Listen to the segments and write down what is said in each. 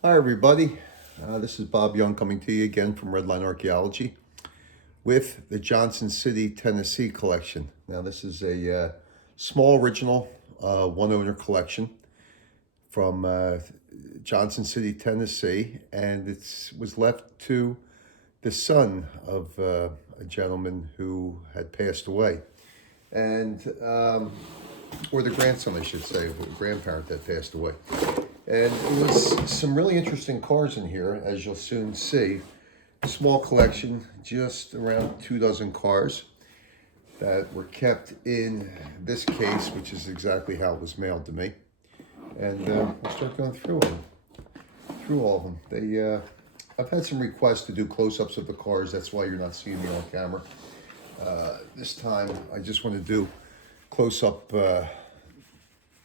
Hi, everybody. This is Bob Young coming to you again from Redline Archeology with the Johnson City, Tennessee collection. Now, this is a small original one-owner collection from Johnson City, Tennessee, and it was left to the son of a gentleman who had passed away, and or the grandson, I should say, the grandparent that passed away. And it was some really interesting cars in here, as you'll soon see. Small collection, just around 24 cars that were kept in this case, which is exactly how it was mailed to me. And we'll start going through them, through all of them. I've had some requests to do close-ups of the cars. That's why you're not seeing me on camera. This time, I just want to do close-up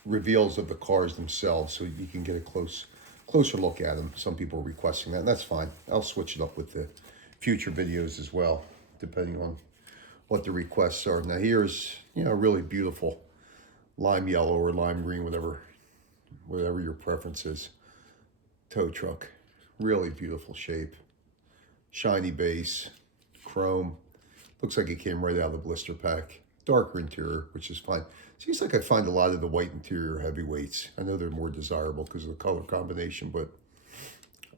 reveals of the cars themselves, so you can get a closer look at them. Some people are requesting that, and that's fine. I'll switch it up with the future videos as well, depending on what the requests are. Now here's, a really beautiful lime yellow or lime green, whatever your preference is, tow truck. Really beautiful shape, shiny base, chrome. Looks like it came right out of the blister pack. Darker interior, which is fine. Seems like I find a lot of the white interior heavyweights. I know they're more desirable because of the color combination, but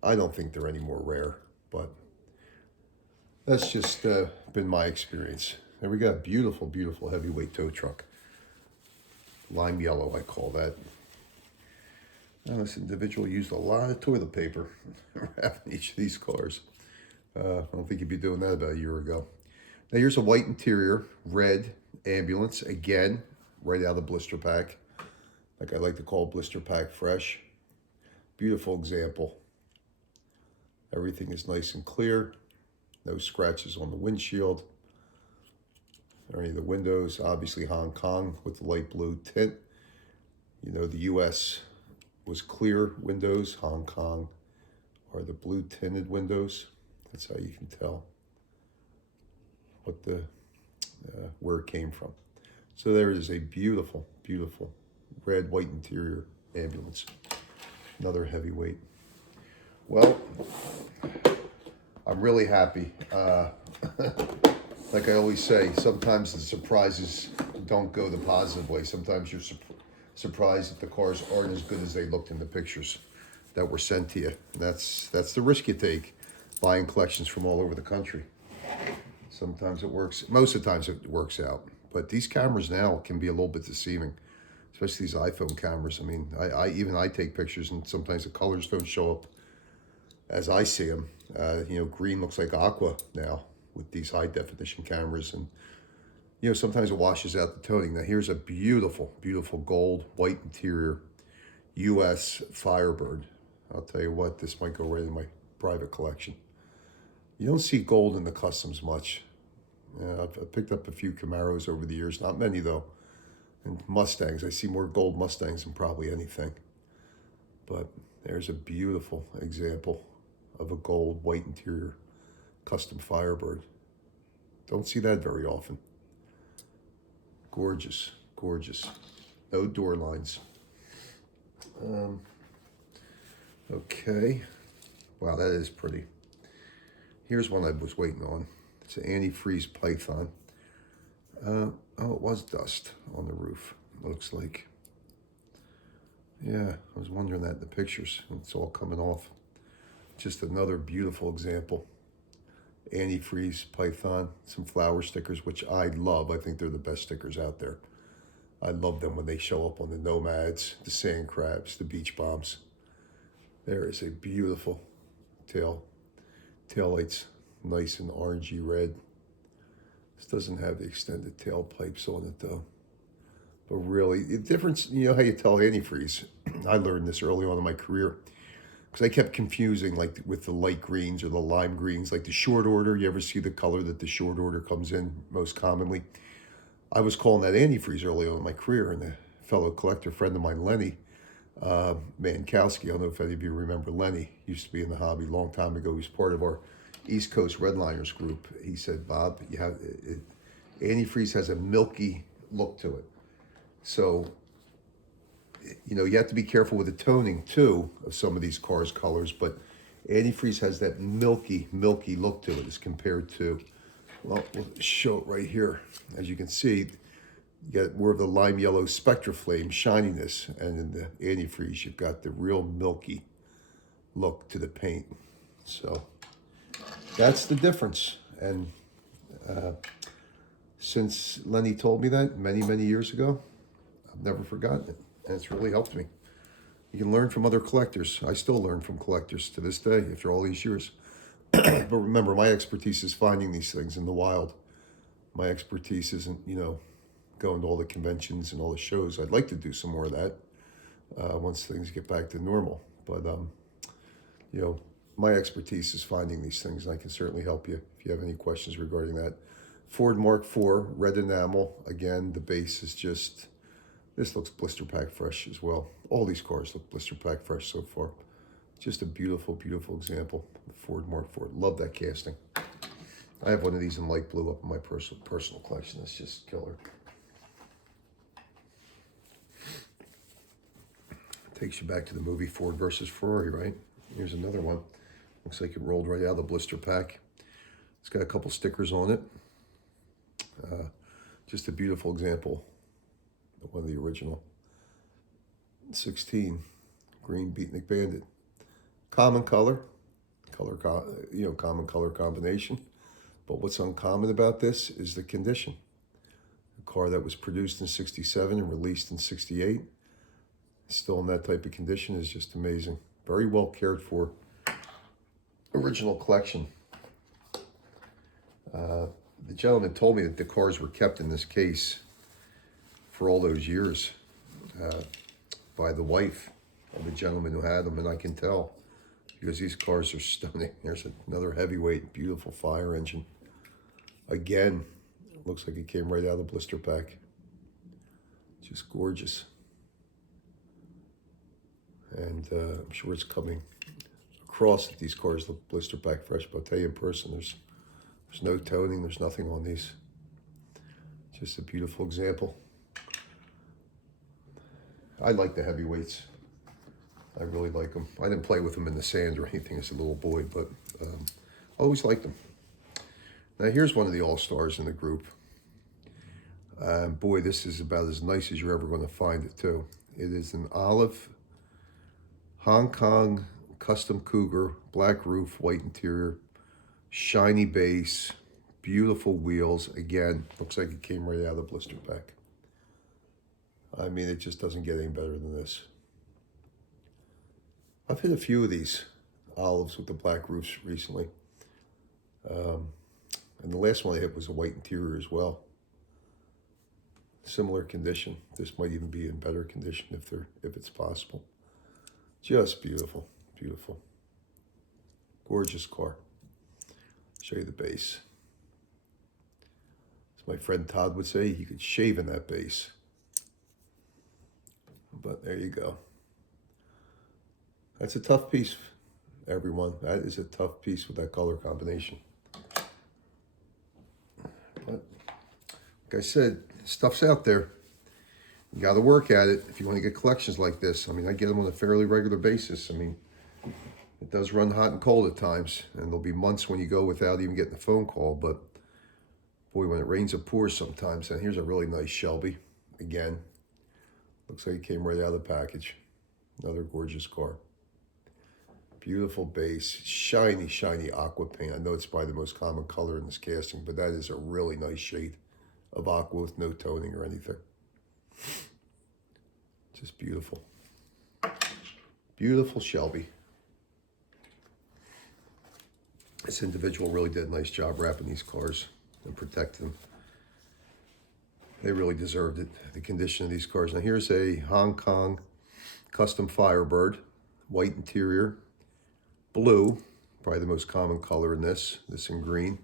I don't think they're any more rare. But that's just been my experience. There we go. Beautiful, beautiful heavyweight tow truck. Lime yellow, I call that. Now, this individual used a lot of toilet paper wrapping each of these cars. I don't think he'd be doing that about a year ago. Now here's a white interior, red ambulance, again, right out of the blister pack. Like I like to call blister pack fresh. Beautiful example. Everything is nice and clear. No scratches on the windshield or any of the windows. Obviously Hong Kong with the light blue tint. The US was clear windows. Hong Kong are the blue tinted windows. That's how you can tell what where it came from. So there it is, a beautiful, beautiful red, white interior ambulance. Another heavyweight. Well, I'm really happy. Like I always say, sometimes the surprises don't go the positive way. Sometimes you're surprised that the cars aren't as good as they looked in the pictures that were sent to you. And that's the risk you take buying collections from all over the country. Sometimes it works. Most of the times it works out. But these cameras now can be a little bit deceiving, especially these iPhone cameras. I mean, I take pictures and sometimes the colors don't show up as I see them. Green looks like aqua now with these high definition cameras. And, sometimes it washes out the toning. Now here's a beautiful, beautiful gold, white interior US Firebird. I'll tell you what, this might go right in my private collection. You don't see gold in the customs much. I've picked up a few Camaros over the years, not many though, and Mustangs. I see more gold Mustangs than probably anything. But there's a beautiful example of a gold, white interior custom Firebird. Don't see that very often. Gorgeous, gorgeous. No door lines. Okay. Wow, that is pretty. Here's one I was waiting on. It's an antifreeze python. Oh, it was dust on the roof, looks like. Yeah, I was wondering that in the pictures. It's all coming off. Just another beautiful example. Antifreeze python, some flower stickers, which I love. I think they're the best stickers out there. I love them when they show up on the nomads, the sand crabs, the beach bombs. There is a beautiful taillights, nice and orangey red. This doesn't have the extended tailpipes on it though. But really, the difference, how you tell antifreeze. I learned this early on in my career because I kept confusing like with the light greens or the lime greens, like the short order. You ever see the color that the short order comes in most commonly? I was calling that antifreeze early on in my career, and a fellow collector friend of mine, Lenny Mankowski, I don't know if any of you remember Lenny, used to be in the hobby a long time ago. He was part of our East Coast Redliners group. He said, Bob, antifreeze has a milky look to it. So you know, you have to be careful with the toning too of some of these cars' colors, but Antifreeze has that milky look to it as compared to, well, we'll show it right here. As you can see, you get more of the lime yellow Spectra Flame shininess, and in the Antifreeze, you've got the real milky look to the paint. So that's the difference. And since Lenny told me that many years ago, I've never forgotten it, and it's really helped me. You can learn from other collectors. I still learn from collectors to this day after all these years. But remember, my expertise is finding these things in the wild. My expertise isn't, you know, going to all the conventions and all the shows. I'd like to do some more of that once things get back to normal. But, you know, my expertise is finding these things, and I can certainly help you if you have any questions regarding that. Ford Mark IV, red enamel. Again, the base is just, this looks blister pack fresh as well. All these cars look blister pack fresh so far. Just a beautiful example. The Ford Mark IV. Love that casting. I have one of these in light blue up in my personal collection. It's just killer. Takes you back to the movie Ford versus Ferrari, right? Here's another one. Looks like it rolled right out of the blister pack. It's got a couple stickers on it. Just a beautiful example of one of the original. 16, green Beatnik Bandit. Common color, common color combination. But what's uncommon about this is the condition. A car that was produced in 67 and released in 68, still in that type of condition, is just amazing. Very well cared for. Original collection. The gentleman told me that the cars were kept in this case for all those years by the wife of the gentleman who had them, and I can tell because these cars are stunning. There's another heavyweight, beautiful fire engine. Again, looks like it came right out of the blister pack. Just gorgeous. And I'm sure it's coming across that these cars look blister pack fresh, but I'll tell you in person, there's no toning, there's nothing on these. Just a beautiful example. I like the heavyweights. I really like them. I didn't play with them in the sand or anything as a little boy, but I always liked them. Now here's one of the all-stars in the group. Boy, this is about as nice as you're ever going to find it too. It is an olive Hong Kong custom Cougar, black roof, white interior, shiny base, beautiful wheels. Again, looks like it came right out of the blister pack. I mean, it just doesn't get any better than this. I've hit a few of these olives with the black roofs recently. And the last one I hit was a white interior as well. Similar condition. This might even be in better condition if it's possible. Just beautiful, beautiful. Gorgeous car. Show you the base. As my friend Todd would say, you could shave in that base. But there you go. That's a tough piece, everyone. That is a tough piece with that color combination. But like I said, stuff's out there. You got to work at it if you want to get collections like this. I mean, I get them on a fairly regular basis. I mean, it does run hot and cold at times, and there'll be months when you go without even getting a phone call. But boy, when it rains, it pours sometimes. And here's a really nice Shelby. Again, looks like it came right out of the package. Another gorgeous car. Beautiful base, shiny aqua paint. I know it's probably the most common color in this casting, but that is a really nice shade of aqua with no toning or anything. Just beautiful. Beautiful Shelby. This individual really did a nice job wrapping these cars and protecting them. They really deserved it, the condition of these cars. Now here's a Hong Kong custom Firebird, white interior, blue, probably the most common color in this in green.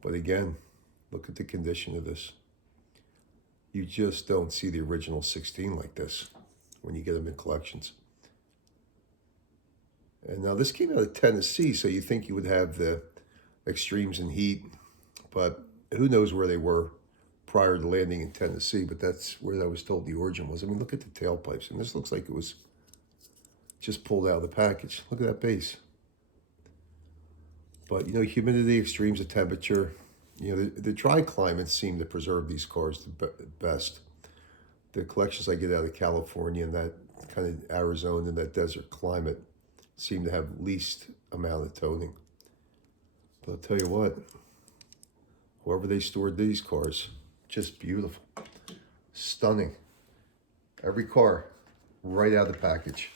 But again, look at the condition of this. You just don't see the original 16 like this when you get them in collections. And now this came out of Tennessee, so you think you would have the extremes in heat, but who knows where they were prior to landing in Tennessee, but that's where I was told the origin was. I mean, look at the tailpipes, and this looks like it was just pulled out of the package. Look at that base. But, you know, humidity, extremes of temperature, you know, the dry climates seem to preserve these cars the best. The collections I get out of California and that kind of Arizona and that desert climate seem to have least amount of toning. But I'll tell you what, whoever they stored these cars, just beautiful, stunning. Every car right out of the package.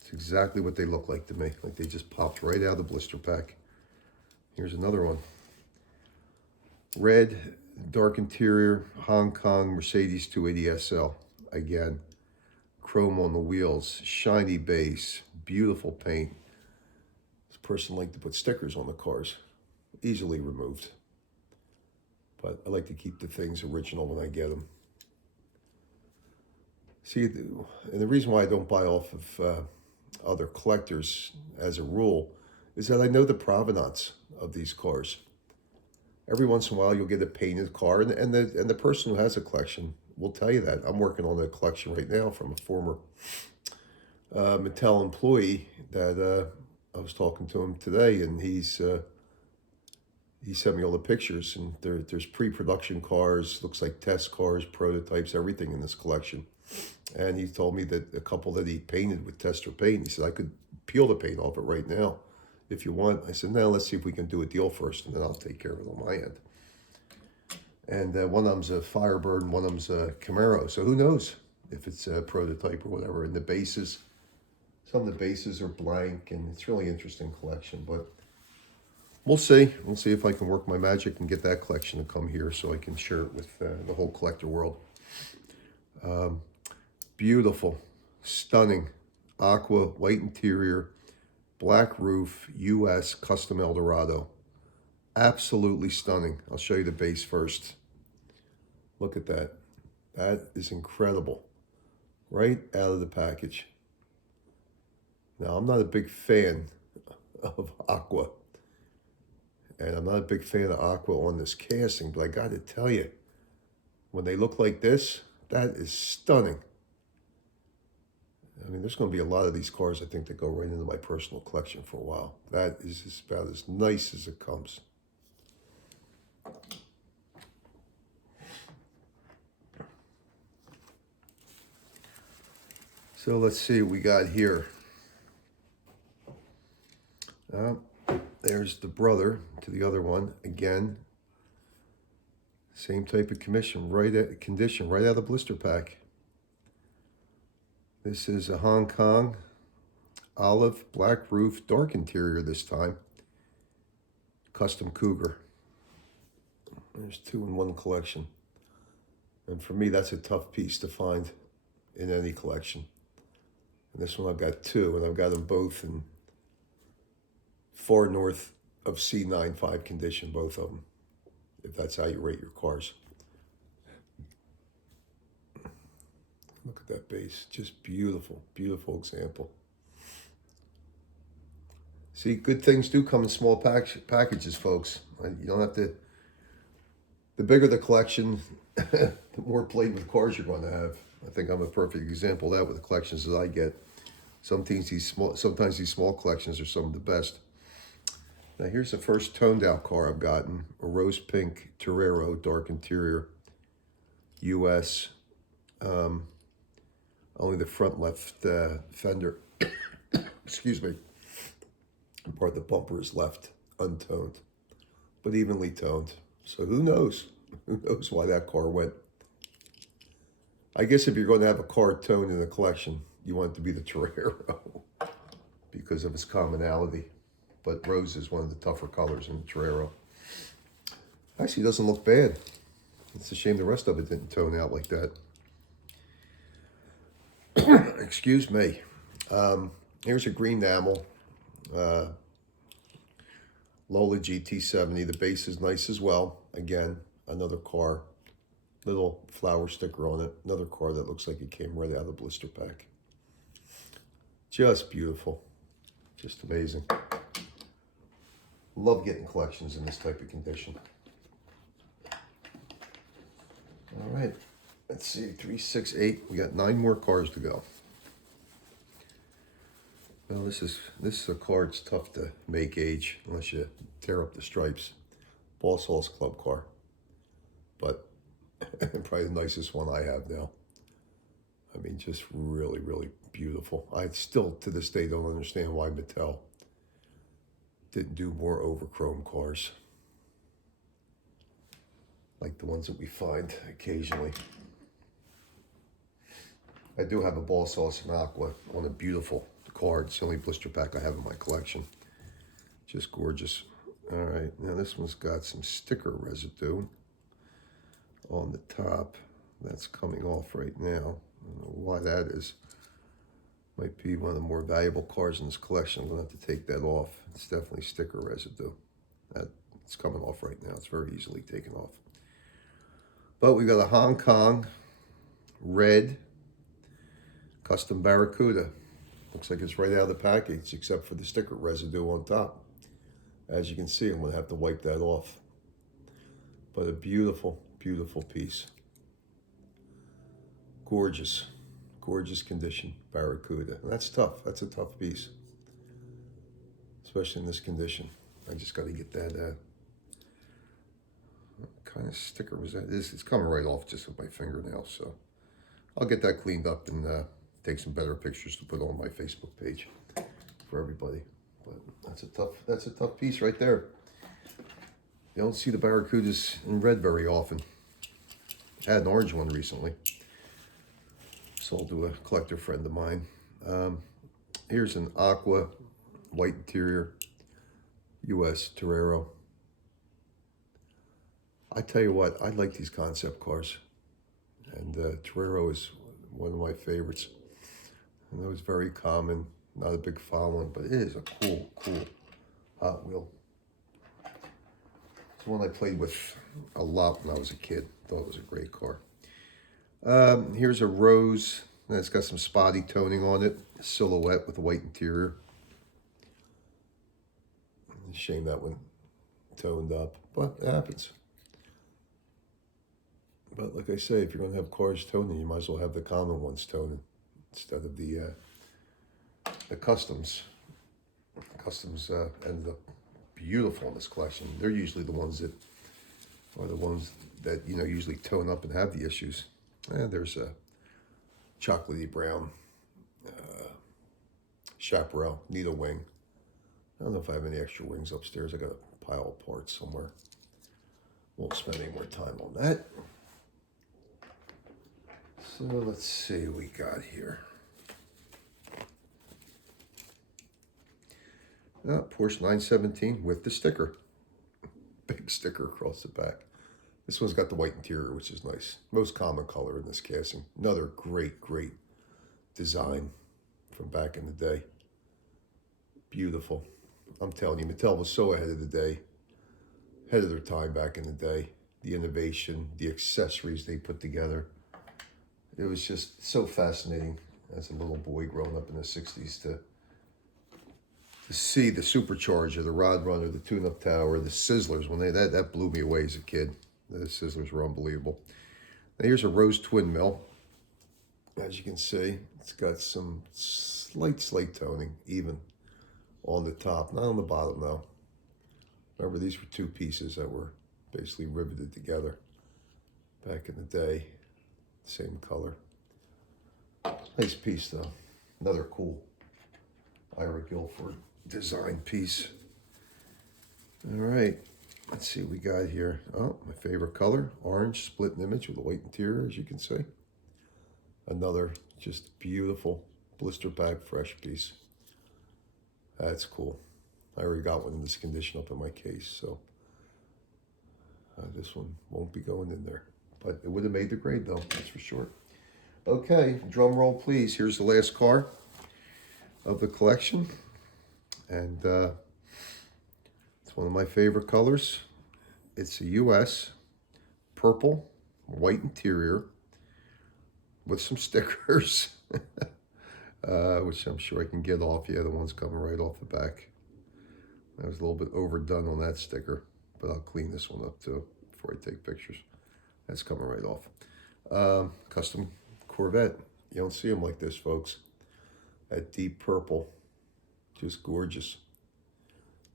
It's exactly what they look like to me, like they just popped right out of the blister pack. Here's another one. Red, dark interior, Hong Kong Mercedes 280 SL. Again, chrome on the wheels, shiny base, beautiful paint. This person liked to put stickers on the cars, easily removed. But I like to keep the things original when I get them. See, and the reason why I don't buy off of other collectors as a rule is that I know the provenance of these cars. Every once in a while you'll get a painted car, and the person who has a collection will tell you that. I'm working on a collection right now from a former Mattel employee that I was talking to him today, and he sent me all the pictures, and there's pre-production cars, looks like test cars, prototypes, everything in this collection. And he told me that a couple that he painted with tester paint, he said, I could peel the paint off it right now if you want. I said, no, let's see if we can do a deal first, and then I'll take care of it on my end. And one of them's a Firebird, and one of them's a Camaro. So who knows if it's a prototype or whatever. And the bases, some of the bases are blank, and it's really interesting collection. But we'll see. We'll see if I can work my magic and get that collection to come here so I can share it with the whole collector world. Beautiful, stunning, aqua, white interior, black roof, U.S. custom Eldorado. Absolutely stunning. I'll show you the base first. Look at that. That is incredible. Right out of the package. Now, I'm not a big fan of aqua. And I'm not a big fan of aqua on this casting, but I got to tell you, when they look like this, that is stunning. I mean, there's going to be a lot of these cars, I think, that go right into my personal collection for a while. That is just about as nice as it comes. So let's see what we got here. There's the brother to the other one. Again, same type of condition, right out of the blister pack. This is a Hong Kong olive, black roof, dark interior this time. Custom Cougar. There's 2-in-1 collection. And for me, that's a tough piece to find in any collection. And this one I've got 2, and I've got them both in far north of C95 condition, both of them, if that's how you rate your cars. Look at that base, just beautiful, beautiful example. See, good things do come in small packages, folks. You don't have to, the bigger the collection, the more played with cars you're going to have. I think I'm a perfect example of that with the collections that I get. Sometimes these small collections are some of the best. Now here's the first toned out car I've gotten, a rose pink Torero, dark interior, US. Only the front left fender, excuse me, and part of the bumper is left untoned, but evenly toned. So who knows? Who knows why that car went? I guess if you're going to have a car toned in a collection, you want it to be the Torero because of its commonality. But rose is one of the tougher colors in the Torero. Actually, it doesn't look bad. It's a shame the rest of it didn't tone out like that. Excuse me. Here's a green enamel. Lola GT70. The base is nice as well. Again, another car. Little flower sticker on it. Another car that looks like it came right out of the blister pack. Just beautiful. Just amazing. Love getting collections in this type of condition. All right, let's see, 3, 6, 8. We got 9 more cars to go. Well, this is a car. It's tough to make age unless you tear up the stripes. Boss Hall's club car, but probably the nicest one I have now. I mean, just really, really beautiful. I still, to this day, don't understand why Mattel didn't do more overchrome cars like the ones that we find occasionally. I do have a Boss Sauce and Aqua on a beautiful car. It's the only blister pack I have in my collection. Just gorgeous. All right, now this one's got some sticker residue on the top. That's coming off right now. I don't know why that is. Might be one of the more valuable cars in this collection. I'm gonna have to take that off. It's definitely sticker residue. It's coming off right now. It's very easily taken off. But we got a Hong Kong red custom Barracuda. Looks like it's right out of the package, except for the sticker residue on top. As you can see, I'm gonna have to wipe that off. But a beautiful, beautiful piece. Gorgeous, gorgeous condition Barracuda. And that's tough. That's a tough piece, especially in this condition. I just got to get that. What kind of sticker was that? It's coming right off just with my fingernail, so I'll get that cleaned up and take some better pictures to put on my Facebook page for everybody. But that's a tough piece right there. You don't see the Barracudas in red very often. I had an orange one recently. Sold to a collector friend of mine. Here's an aqua white interior US Torero. I tell you what, I like these concept cars, and Torero is one of my favorites. I know it's very common, not a big following, but it is a cool Hot Wheel. It's one I played with a lot when I was a kid. Thought it was a great car. Here's a rose, and it's got some spotty toning on it. Silhouette with a white interior. Shame that one toned up, but it happens. But like I say, if you're going to have cars toning, you might as well have the common ones toning instead of the customs. Customs end up beautiful in this collection. They're usually the ones that are the ones that, you know, usually tone up and have the issues. And there's a chocolatey brown chaparral, needle wing. I don't know if I have any extra wings upstairs. I got a pile of parts somewhere. Won't spend any more time on that. So let's see what we got here. Porsche 917 with the sticker. Big sticker across the back. This one's got the white interior, which is nice. Most common color in this casting. Another great, great design from back in the day. Beautiful. I'm telling you, Mattel was so ahead of the day. Ahead of their time back in the day. The innovation, the accessories they put together. It was just so fascinating as a little boy growing up in the 60s to see the supercharger, the rod runner, the tune-up tower, the sizzlers. When that blew me away as a kid. The sizzlers were unbelievable. Now here's a rose twin mill. As you can see, it's got some slight toning, even on the top, not on the bottom though. Remember, these were two pieces that were basically riveted together back in the day. Same color. Nice piece though. Another cool Ira Guilford design piece. All right, let's see what we got here. Oh, my favorite color, orange split image with a white interior, as you can see. Another just beautiful blister pack fresh piece. That's cool. I already got one in this condition up in my case, so this one won't be going in there. But it would have made the grade though, that's for sure. Okay, drum roll please. Here's the last car of the collection. And it's one of my favorite colors. It's a US purple, white interior with some stickers, which I'm sure I can get off. Yeah, the one's coming right off the back. I was a little bit overdone on that sticker, but I'll clean this one up too before I take pictures. That's coming right off. Custom Corvette. You don't see them like this, folks. That deep purple. Just gorgeous.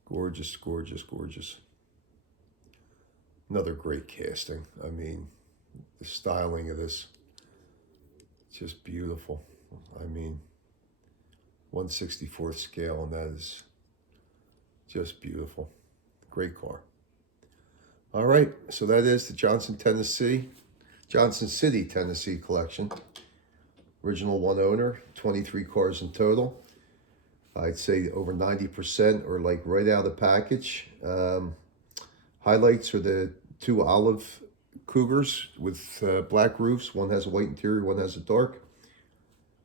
Gorgeous, gorgeous, gorgeous. Another great casting. I mean, the styling of this, just beautiful. I mean, 1/64th scale, and that is just beautiful. Great car. All right, so that is the Johnson City, Tennessee collection. Original one owner, 23 cars in total. I'd say over 90% are like right out of the package. Highlights are the two olive Cougars with black roofs. One has a white interior, one has a dark.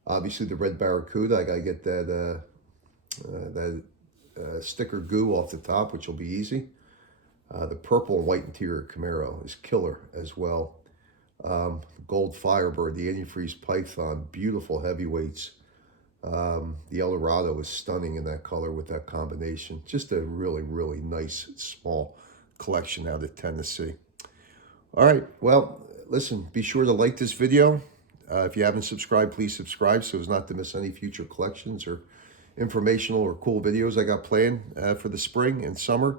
Obviously the red Barracuda, I gotta get that sticker goo off the top, which will be easy. The purple and white interior Camaro is killer as well. Gold Firebird, the Antifreeze Python, beautiful heavyweights. The Eldorado is stunning in that color with that combination. Just a really, really nice small collection out of Tennessee. All right, well, listen, be sure to like this video. If you haven't subscribed, please subscribe so as not to miss any future collections or informational or cool videos I got planned for the spring and summer.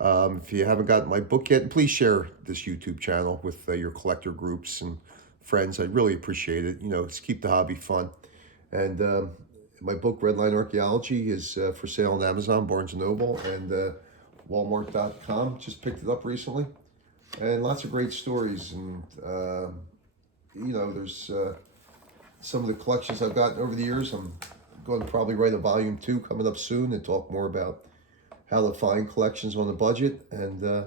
If you haven't gotten my book yet, please share this YouTube channel with your collector groups and friends. I'd really appreciate it. You know, let's keep the hobby fun. And my book, Redline Archeology, is for sale on Amazon, Barnes & Noble, and Walmart.com. Just picked it up recently. And lots of great stories. And, you know, there's some of the collections I've gotten over the years. I'm going to probably write a volume 2 coming up soon and talk more about how to find collections on a budget and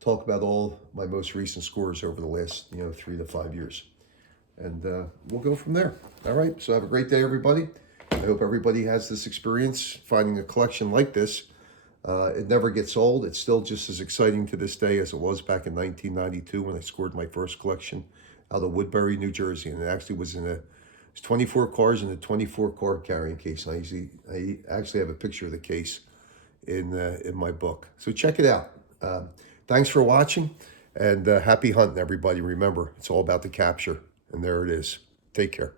talk about all my most recent scores over the last, 3 to 5 years. And we'll go from there. All right, so have a great day, everybody. I hope everybody has this experience finding a collection like this. It never gets old. It's still just as exciting to this day as it was back in 1992 when I scored my first collection out of Woodbury, New Jersey. And it actually was in it's 24 cars in a 24-car carrying case. I actually have a picture of the case in my book. So check it out. Thanks for watching, and happy hunting, everybody. Remember, it's all about the capture, and there it is. Take care.